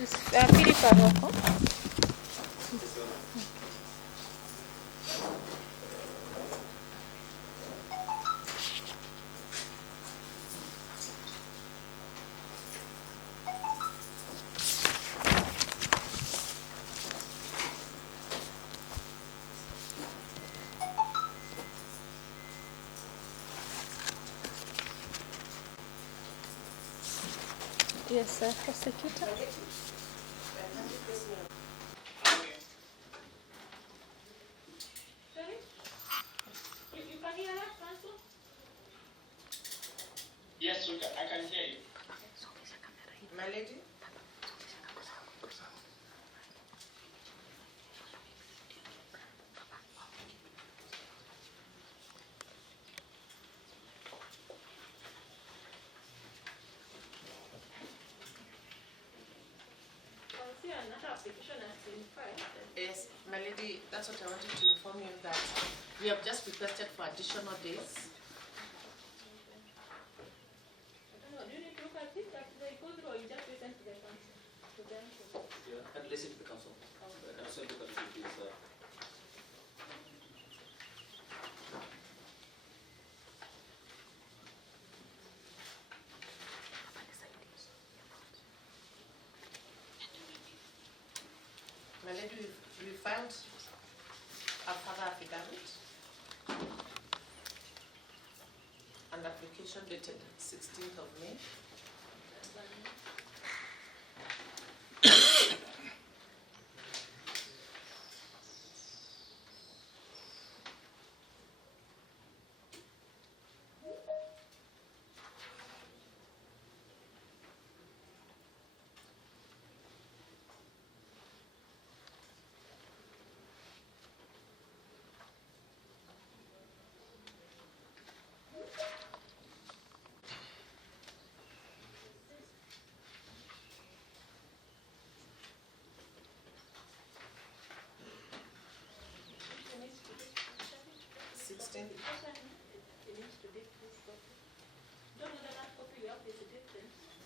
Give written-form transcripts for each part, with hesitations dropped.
It's Philip Aroko. Yes, sir. Prosecutor. Yes, I can hear you. My lady? Another application has been filed. Yes, my lady, that's what I wanted to inform you that we have just requested for additional days. I don't know, do you need to look at it after they go through or you just listen to the council? To them? Yeah, I can listen to the council. I can also look at it with this. My lady, we filed a further affidavit, an application dated 16th of May.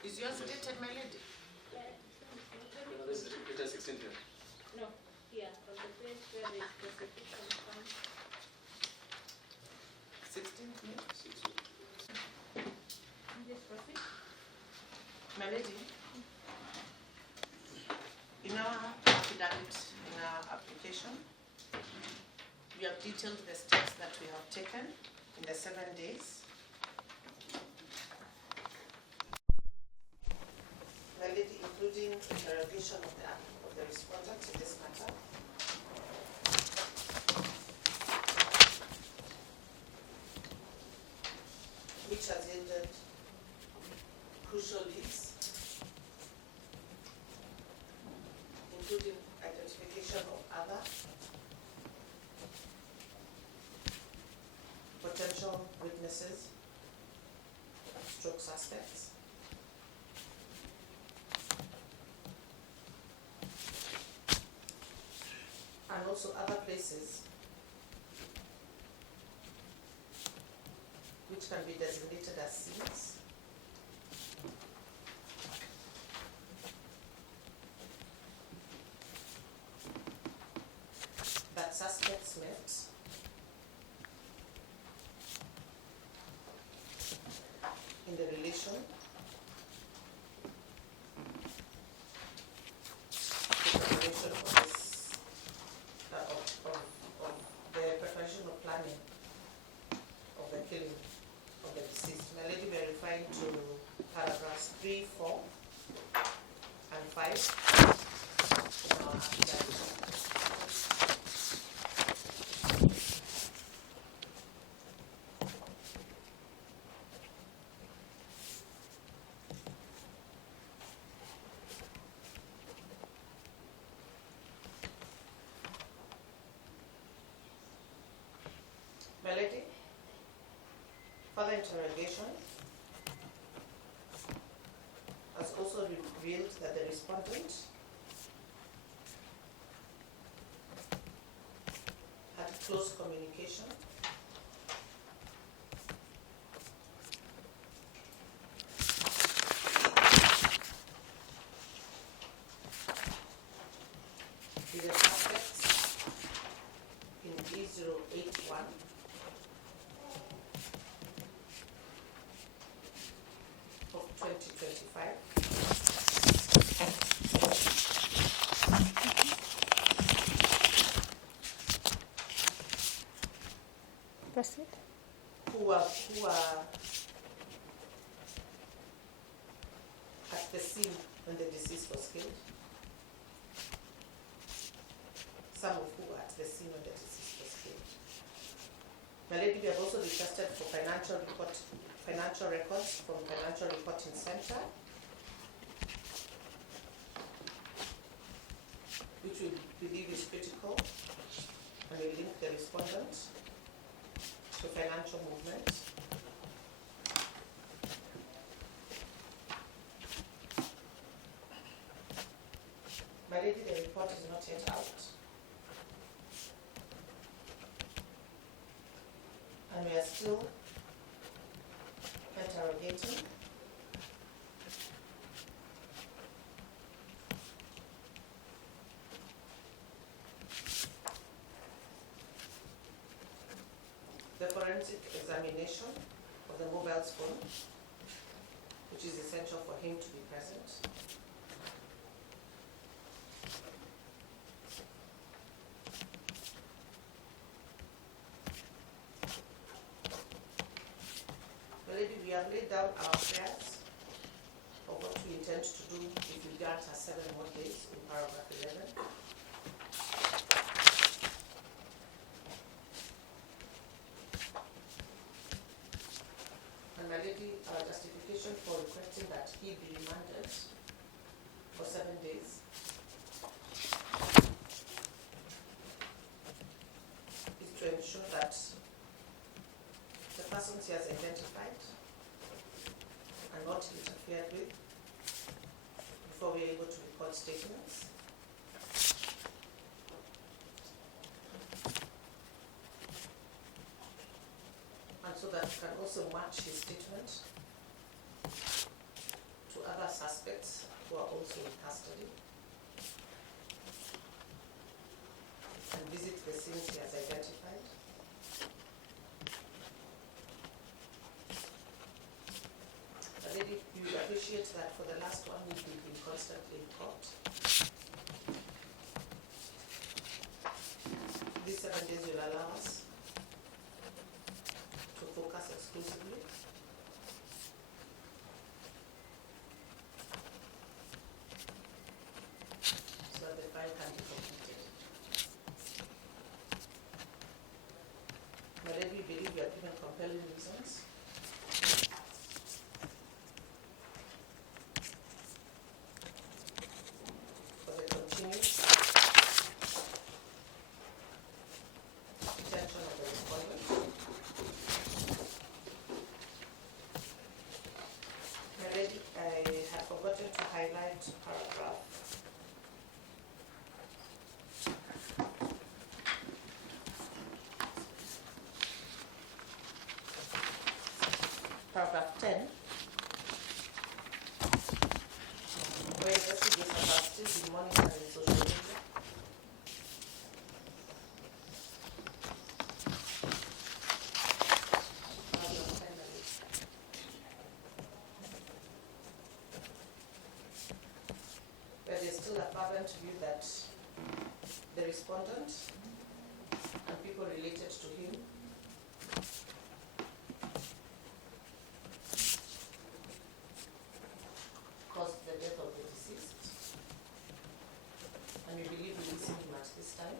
Is yours dated, my lady? No, this is it is 16 here. No, here, on the page where there is prosecution comes. 16th May? Yes, proceed. My lady, in our affidavit, in our application, we have detailed the steps that we have taken in the 7 days. My lady, including interrogation of the respondent in this matter, which has yielded crucial leads, including identification of other potential witnesses, stroke suspects, and also other places which can be designated as scenes. That suspects met in the relation of the preparation of planning of the killing of the deceased. My lady, we are referring to paragraphs 3, 4, and 5 in our affidavit. My lady, further interrogation has also revealed that the respondent had close communication the scene when the deceased was killed. Some of who were at the scene when the deceased was killed. My lady, we have also requested for financial records from Financial Reporting Center, which we believe is critical, and we link the respondent to financial movement. My lady, the report is not yet out. And we are still interrogating. The forensic examination of the mobile phone, which is essential for him to be present. We have laid down our prayers of what we intend to do if we grant us 7 more days in paragraph 11. And my lady, our justification for requesting that he be remanded for 7 days is to ensure that the persons he has identified are not interfered with before we are able to record statements. And so that we can also match his statement to other suspects who are also in custody and visit the scenes he has identified. Lady, we would appreciate that for the last 1 week we've been constantly in court. These 7 days will allow us to focus exclusively so that the file can be completed. My lady, we believe we have given compelling reasons paragraph 10, where investigators have still been monitoring social media. But there's still a fervent view that the respondent and people related to him caused the death of the deceased, and we believe releasing him at this time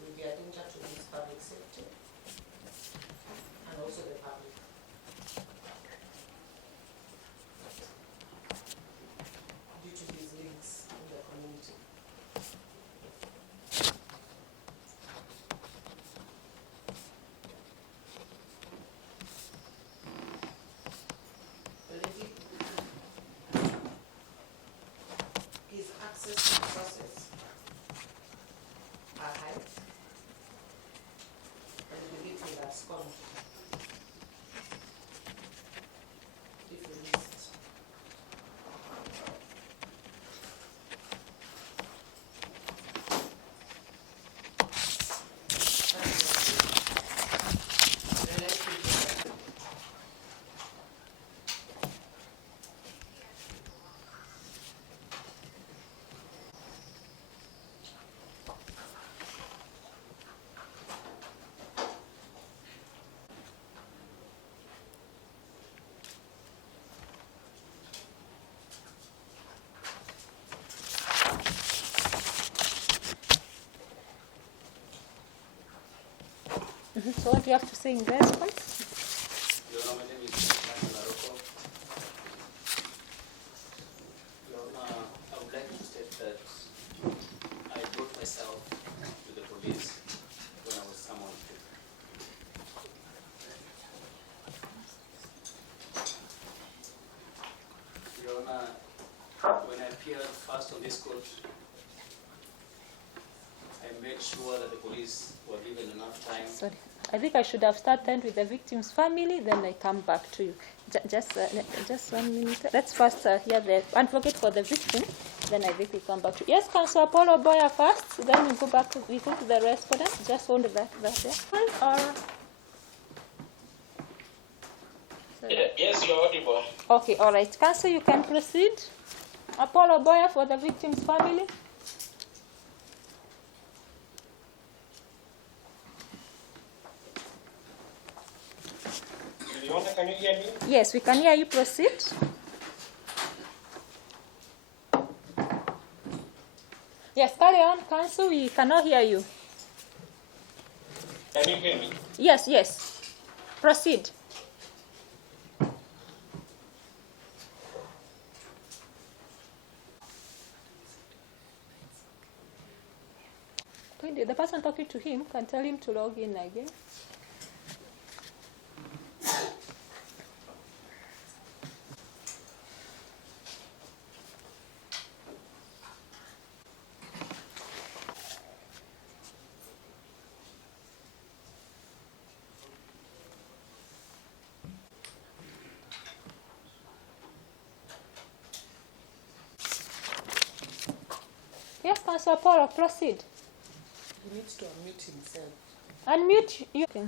will be a danger to his public safety and also the public. Due to his links in the community. So what do you have to say in response? Your Honor, my name is Aroko. Your Honor, I would like to state that I brought myself to the police when I was summoned. Your Honor, when I appeared first on this court, I made sure that the police were given enough time. Sorry. I think I should have started with the victim's family, then I come back to you. Just 1 minute. Let's first hear the advocate for the victim, then I think we come back to you. Yes, Councillor Apollo Boya first, then we go to the respondent. Just hold that there. Or Yes, you're audible. okay, all right. Council, you can proceed. Apollo Boya for the victim's family. Your Honor, can you hear me? Yes, we can hear you. Proceed. Yes, carry on, Council. We cannot hear you. Can you hear me? Yes, yes. Proceed. The person talking to him can tell him to log in again. Yes, Councillor Apollo, proceed. He needs to unmute himself. Unmute you. Okay.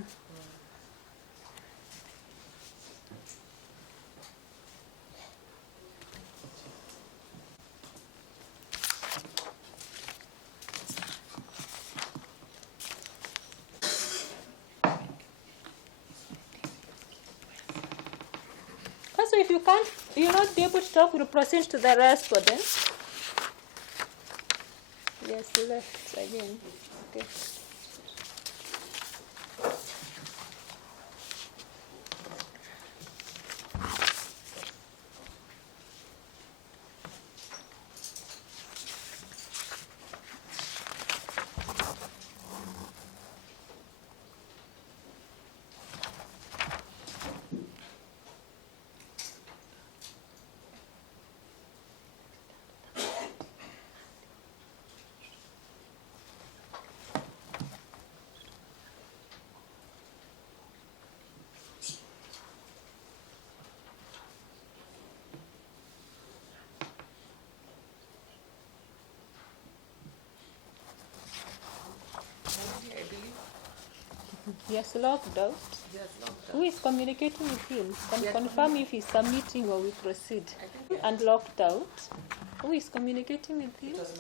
Also, if you can't, you'll not be able to talk, we'll proceed to the respondent. Yes, left again. Okay. I believe He has logged out. he has logged Who out. is communicating with him? Yes. Confirm if he's submitting or we proceed. I think And logged out. Who is communicating with him? it was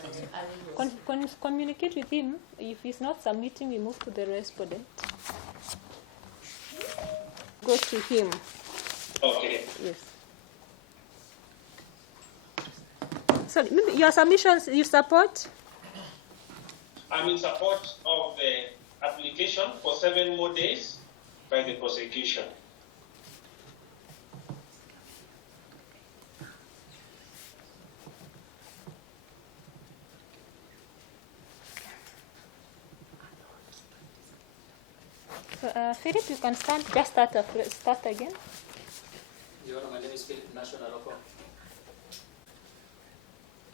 my Communicate with him. If he's not submitting, we move to the respondent. Go to him. Okay. Yes. So your submissions, you support? I'm in support of the application for 7 more days by the prosecution. So, Philip, you can start. Just start again. Your Honor, my name is Philip Aroko.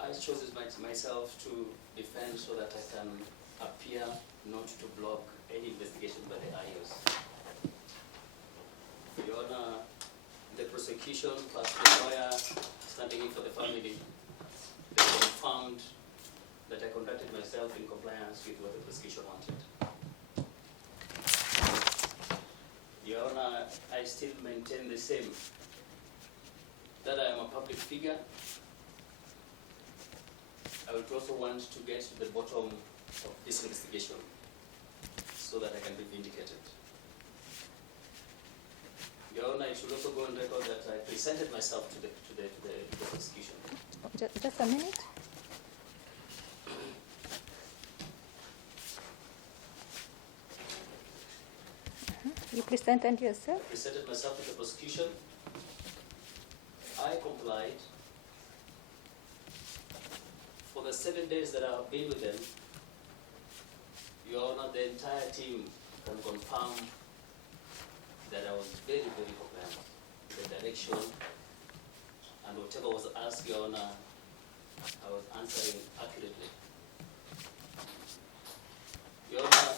I chose myself to defend so that I can appear not to block any investigation by the IOs. Your Honor, the prosecution plus the lawyer standing in for the family, they confirmed that I conducted myself in compliance with what the prosecution wanted. Your Honor, I still maintain the same, that I am a public figure. I would also want to get to the bottom of this investigation so that I can be vindicated. Your Honor, I should also go on record that I presented myself to the prosecution. Just a minute. presented yourself. presented myself to the prosecution. I complied. For the 7 days that I've been with them, Your Honor, the entire team can confirm that I was very, very compliant with the direction, and whatever was asked, Your Honor, I was answering accurately. Your Honor,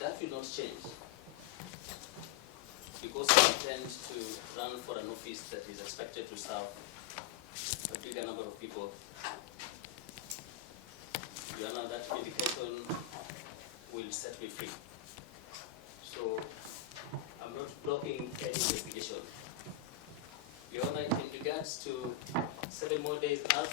that will not change, because I intend to run for an office that is expected to serve a bigger number of people. Your Honor, that medication will set me free. So I'm not blocking any investigation. Your Honor, in regards to 7 more days out,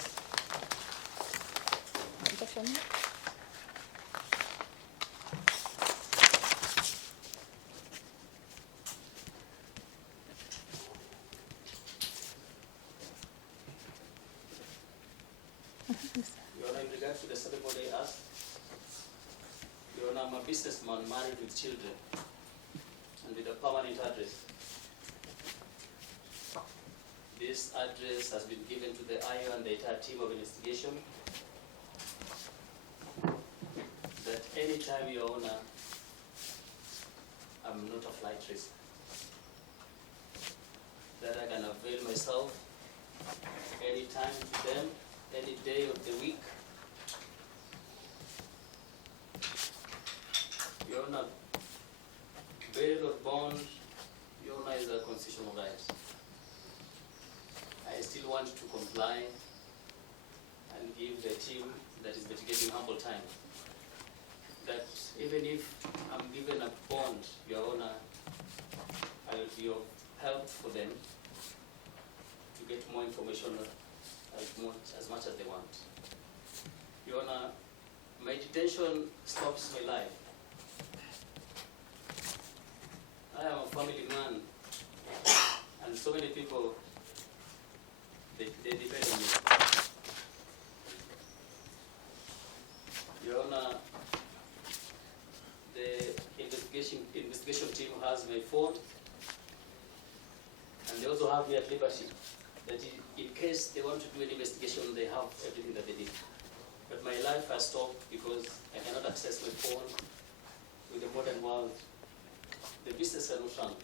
Your Honor, in regards to the 7 more days out, Your Honor, I'm a businessman married with children and with a permanent address. This address has been given to the IO and the entire team of investigation, that anytime, Your Honor, I'm not a flight risk, that I can avail myself anytime to them, any day of the week. Your Honor, bail or bond, Your Honor, is a constitutional right. I still want to comply and give the team that is investigating ample time. That even if I'm given a bond, Your Honor, I will be of help for them to get more information as much as they want. Your Honor, my detention stops my life. I am a family man, and so many people, they depend on me. Your Honor, the investigation team has my phone, and they also have me at liberty. That in case they want to do an investigation, they have everything that they need. But my life has stopped because I cannot access my phone with the modern world. The business cannot run.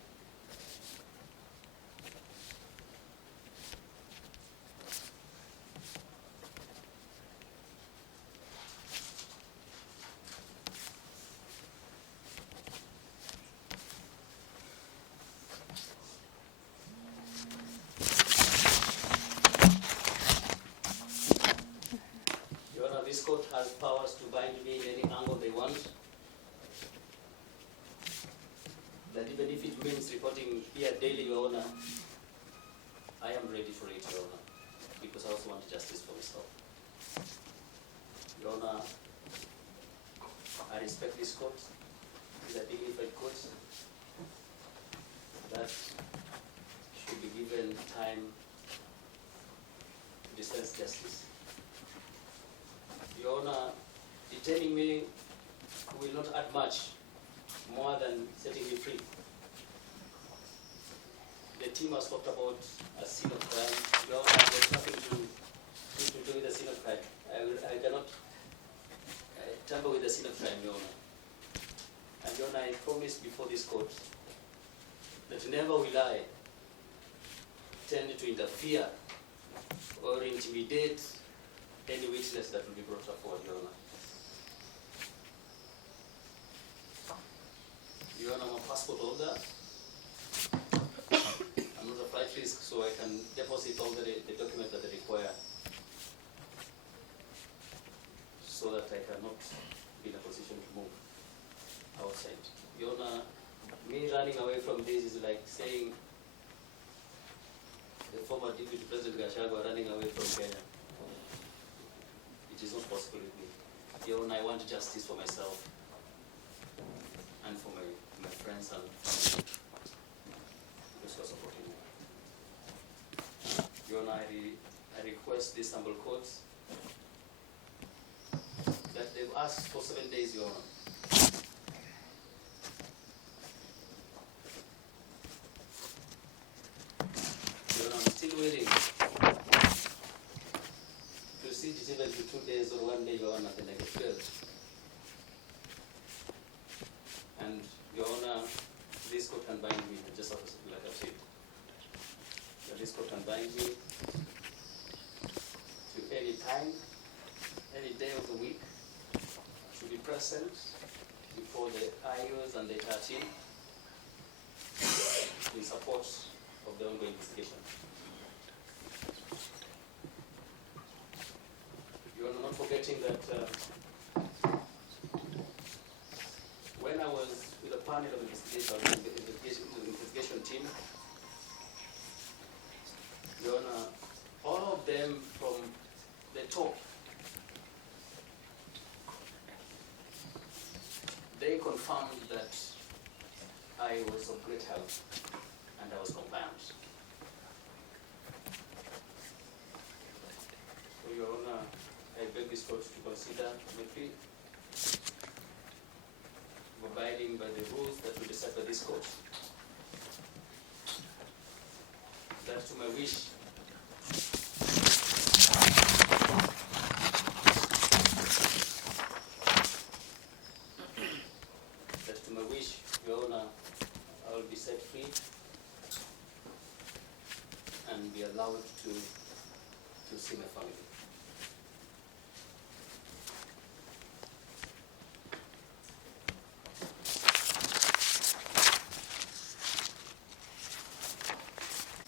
Your Honor, this court has powers to bind me in any angle they want. That even if it means reporting here daily, Your Honor, I am ready for it, Your Honor, because I also want justice for myself. Your Honor, I respect this court. It is a dignified court that should be given time to dispense justice. Your Honor, detaining me will not add much more than setting me free. The team has talked about a scene of crime. Your Honor, there's nothing to do with the scene of crime. I cannot tamper with the scene of crime, Your Honor. And Your Honor, I promise before this court that never will I tend to interfere or intimidate any witness that will be brought forward, Your Honor. Your Honor, I'm a passport holder. I'm not a flight risk, so I can deposit all the documents that they require so that I cannot be in a position to move outside. Your Honor, me running away from this is like saying the former Deputy President Gachagua running away from Kenya. It is not possible with me. Your Honor, I want justice for myself and for my friends and family. Because you are supporting me. Your Honor, I request this humble court that they've asked for 7 days, Your Honor. willing to sit it even to 2 days or 1 day, Your Honor, then I get billed. And Your Honor, this court can bind me, just like I've said. This court can bind me to any time, any day of the week, to be present before the IOs and the entire team in support of the ongoing investigation. You are not forgetting that when I was with a panel of investigation team, Your Honor, all of them from the top, they confirmed that I was of great help and I was compliant. So, Your Honor, I beg this court to consider my plea of abiding by the rules that will be set by this court. That to my wish, Your Honor, I will be set free and be allowed to see my family.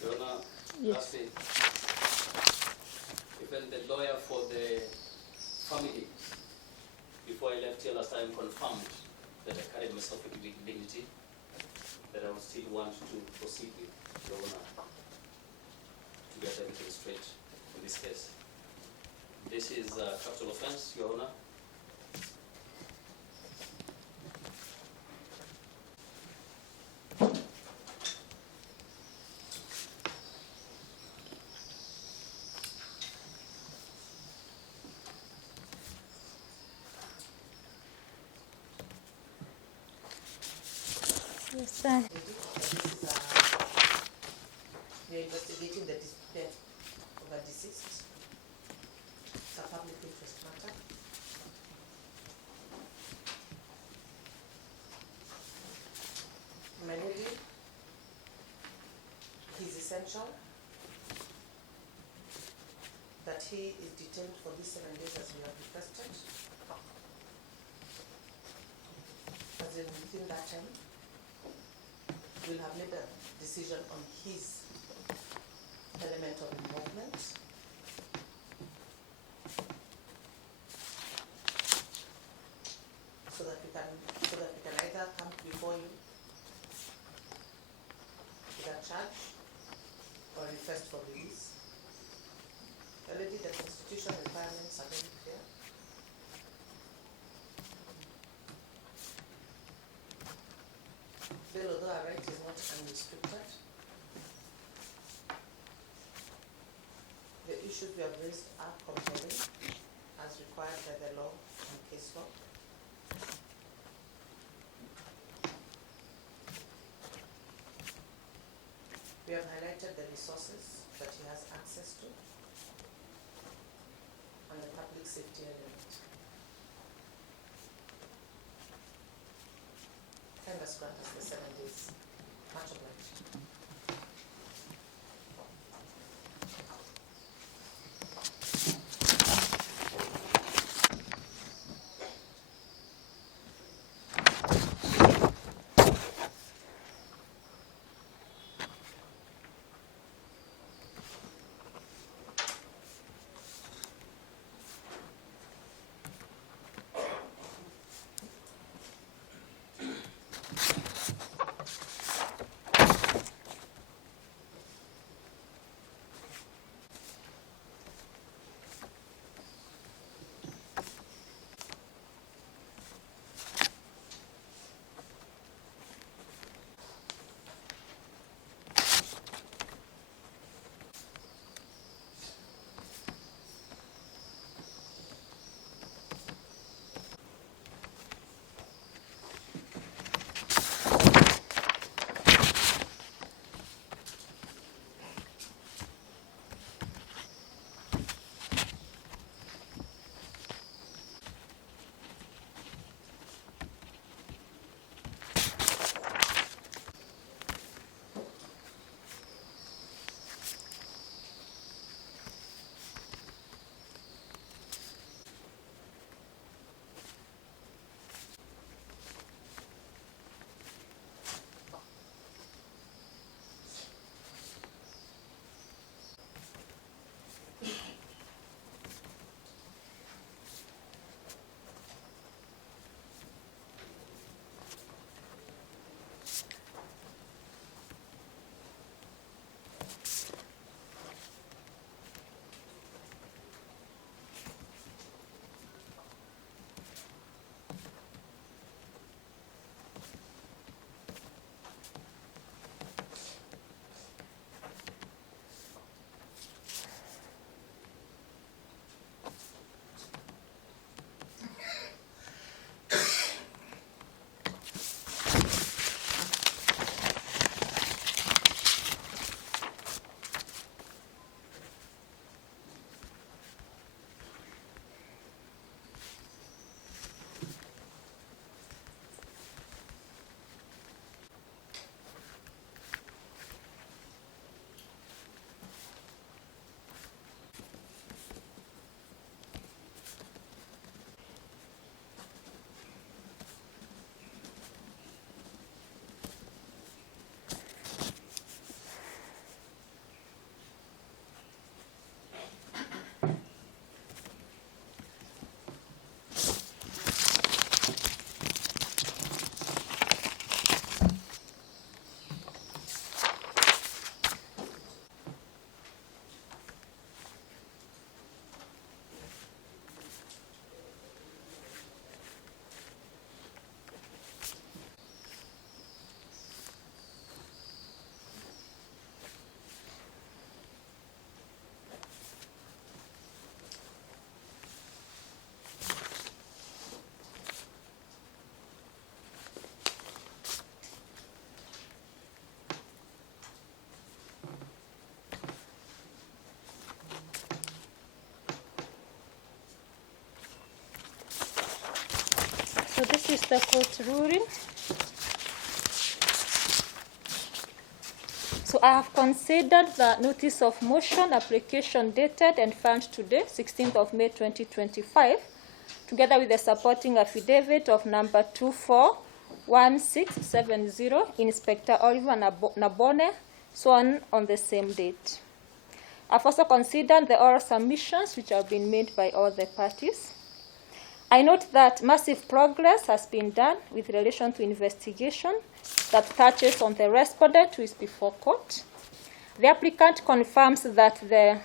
Your Honor, Yes. lastly, even the lawyer for the family, before I left here last time, confirmed that I carried myself with dignity, that I would still want to proceed with, Your Honor, to get everything straight in this case. This is a capital offense, Your Honor. Yes, sir. We are investigating the death of a deceased. It's a public interest matter. My lady, it is essential that he is detained for these 7 days as we have requested. As in within that time, we'll have made a decision on his element of involvement. So that we can either come before you with a charge or request for release. Already the constitution requirements are very clear. Bail, although our right is not unrestricted, the issues we have raised are compelling as required by the law and case law. We have highlighted the resources that he has access to and the public safety element. Time has granted us the 7 days. Much obliged. This is the court ruling. So I have considered the notice of motion application dated and filed today, 16th of May 2025, together with the supporting affidavit of number 241670, Inspector Oliver Nabone, sworn on the same date. I've also considered the oral submissions which have been made by all the parties. I note that massive progress has been done with relation to investigation that touches on the respondent who is before court. The applicant confirms that the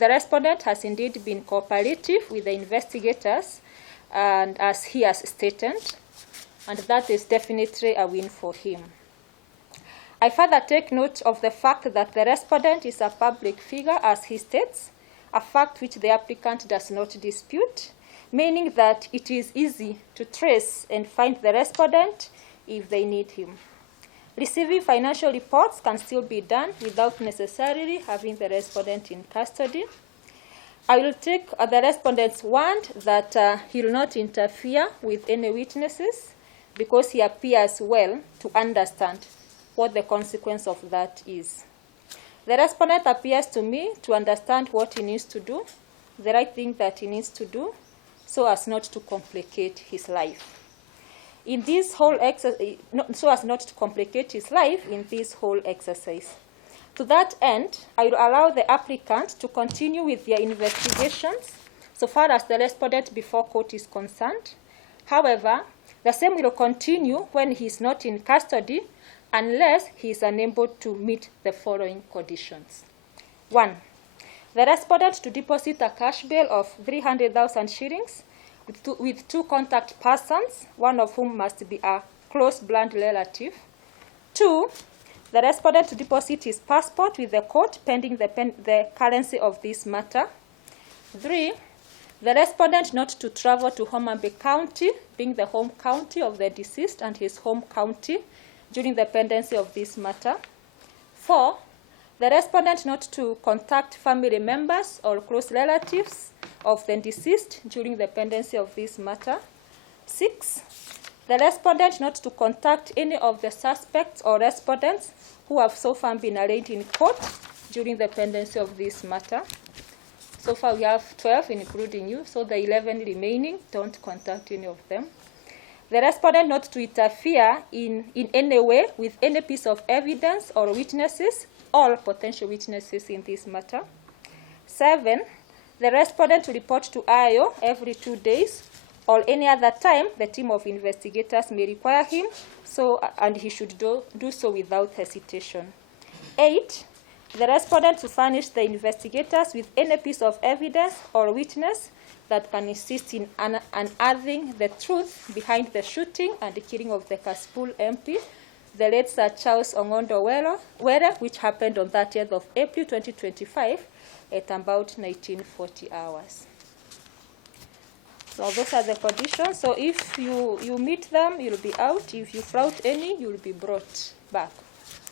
respondent has indeed been cooperative with the investigators, and as he has stated, and that is definitely a win for him. I further take note of the fact that the respondent is a public figure, as he states, a fact which the applicant does not dispute, meaning that it is easy to trace and find the respondent if they need him. Receiving financial reports can still be done without necessarily having the respondent in custody. I will take the respondent's word that he will not interfere with any witnesses because he appears well to understand what the consequence of that is. The respondent appears to me to understand what he needs to do, the right thing that he needs to do, so as not to complicate his life. In this whole exercise, so as not to complicate his life in this whole exercise. To that end, I will allow the applicant to continue with their investigations so far as the respondent before court is concerned. However, the same will continue when he is not in custody unless he is unable to meet the following conditions. 1. The respondent to deposit a cash bail of 300,000 shillings with two contact persons, one of whom must be a close blood relative. 2. The respondent to deposit his passport with the court pending the currency of this matter. 3. The respondent not to travel to Homa Bay County, being the home county of the deceased and his home county, during the pendency of this matter. 4. The respondent not to contact family members or close relatives of the deceased during the pendency of this matter. 6. The respondent not to contact any of the suspects or respondents who have so far been arraigned in court during the pendency of this matter. So far we have 12, including you, so the 11 remaining, don't contact any of them. The respondent not to interfere in any way with any piece of evidence or witnesses, all potential witnesses in this matter. 7. The respondent to report to IO every 2 days or any other time the team of investigators may require him, and he should do so without hesitation. 8. The respondent to furnish the investigators with any piece of evidence or witness that can assist in unearthing the truth behind the shooting and the killing of the KASPUL MP, the late Sir Charles Ongondo Were, which happened on 30th of April 2025 at about 1940 hours. So those are the conditions. So if you meet them, you'll be out. If you flout any, you'll be brought back.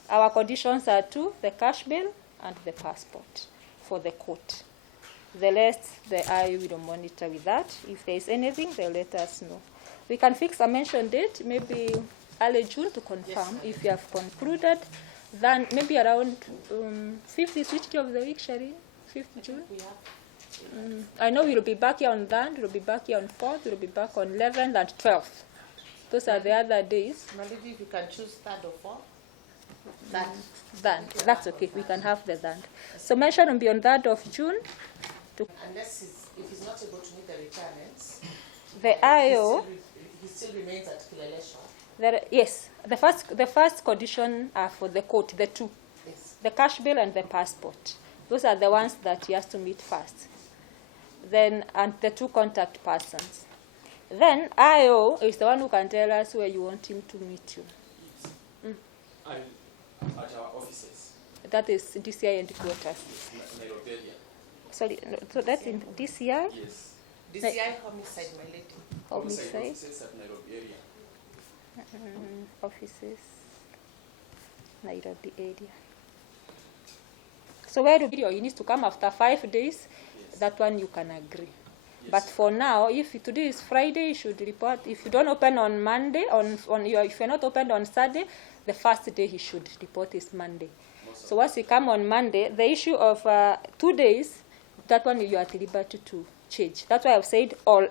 Our conditions are 2, the cash bail and the passport for the court. The rest, the IU will monitor with that. If there is anything, they'll let us know. We can fix a mention date, maybe early June to confirm if you have concluded. Then maybe around 5th is which day of the week, Shari? 5th June? I know we'll be back here on that. We'll be back here on 4th. We'll be back on 11th and 12th. Those are the other days. Maybe if you can choose 3rd or 4th. That's okay. We can have the that. So mention will be on 3rd of June. Unless if he's not able to meet the requirements, The IO. he still remains at Kileleshwa. Yes, the first condition are for the court, the 2, Yes. the cash bill and the passport. Those are the ones that he has to meet first. Then, and the 2 contact persons. Then IO is the one who can tell us where you want him to meet you. And at our offices. That is DCI headquarters. Nairobi. Sorry, no, so that's in DCI? Yes. DCI homicide, my lady. Homicide. Offices at Nairobi area. Offices, Nairobi area. So where do you need to come after 5 days? Yes. That one you can agree. But for now, if today is Friday, you should report. If you don't open on Monday, if you're not open on Saturday, the first day he should report is Monday. So once he come on Monday, the issue of 2 days, that one you are at liberty to change. That's why I've said or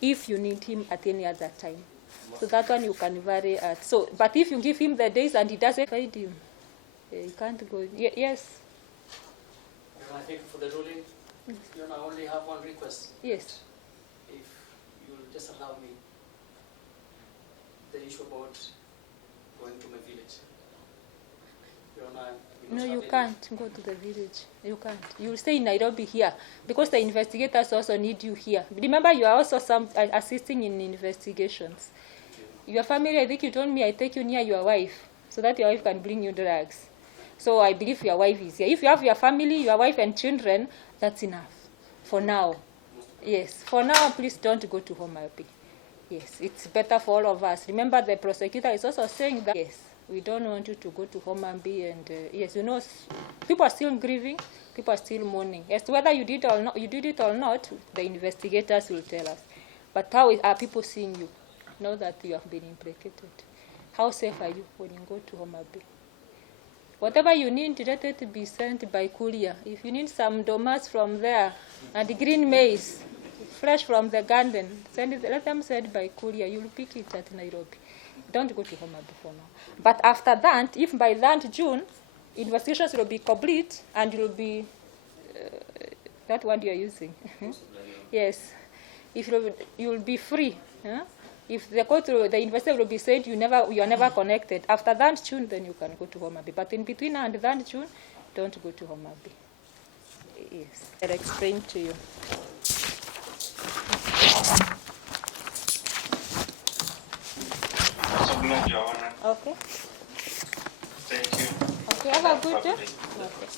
if you need him at any other time. So that one you can vary at. So, but if you give him the days and he doesn't find him, you can't go. Yes. I think for the ruling, you know, I only have one request. Yes. If you'll just allow me the issue about going to my village. You know, No, you can't go to the village. You can't. You will stay in Nairobi here because the investigators also need you here. Remember, you are also assisting in investigations. Your family, I think you told me, I take you near your wife so that your wife can bring you drugs. So I believe your wife is here. If you have your family, your wife and children, that's enough for now. Yes, for now, please don't go to Homa Bay. Yes, it's better for all of us. Remember, the prosecutor is also saying that, yes, we don't want you to go to Homa Bay. And yes, you know, people are still grieving, people are still mourning. As to whether you did it or not, the investigators will tell us. But how are people seeing you? Know that you have been implicated. How safe are you when you go to Homa Bay? Whatever you need, let it be sent by courier. If you need some domas from there and green maize, fresh from the garden, send it. Let them send by courier. You'll pick it at Nairobi. Don't go to Homa Bay for now. But after that, if by that June, investigations will be complete and will be that one you are using. Yes, if you will be free. Huh? If they go through, the investor will be said you are never connected. After that June, then you can go to Homa Bay. But in between and that June, don't go to Homa Bay. Yes, I'll explain to you. Okay. Thank you. Okay, have a good day. Okay.